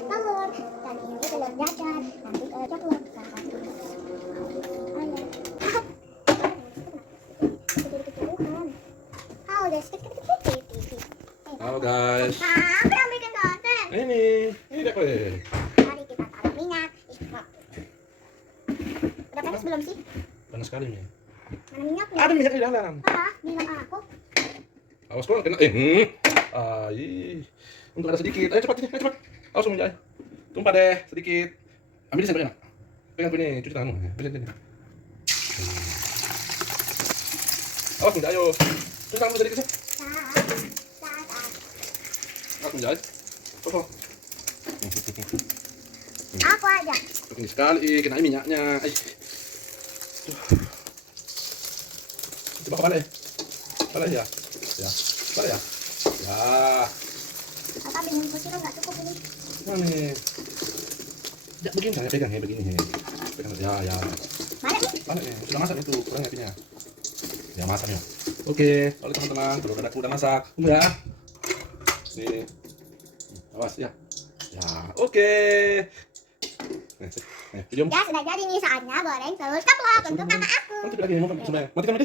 telur, dan ini telur dadar, nanti ke coklat, Halo guys. Aku yang bikin konten. Ini deh kue. Mari kita taruh minyak. Udah panas belum sih? Panas sekali nih. Mana minyaknya? Ada minyak di dalam. Bilang aku. Awas kok kena. Untuk ada sedikit. Ayo cepat ini, ayo cepat. Awas menjai. Tumpah deh sedikit. Ambil sendoknya nak. Pegang ini, cuci tanganmu. Ambil sini. Awas menjai, ayo. Cuci tanganmu sedikit sih. Awas menjai. Kosong. Aku aja. Ini sekali, kena minyaknya. Coba ke balik. Balik ya. Ya. Balik ya. Ya. Apa minum kursi lo nggak cukup ini? Mana nih? Ya begini saya pegang ya begini. Pegang ya. Mana nih? Balik nih. Sudah masak itu, kurang apinya. Ya masak ya. Oke, kalau teman-teman, telur dadaku udah masak. Tunggu ya. Nih. Awas ya. Ya, oke. Video. Ya sudah jadi nih saatnya goreng telur ceplok untuk kakak aku. Nanti lagi mau sampai matikan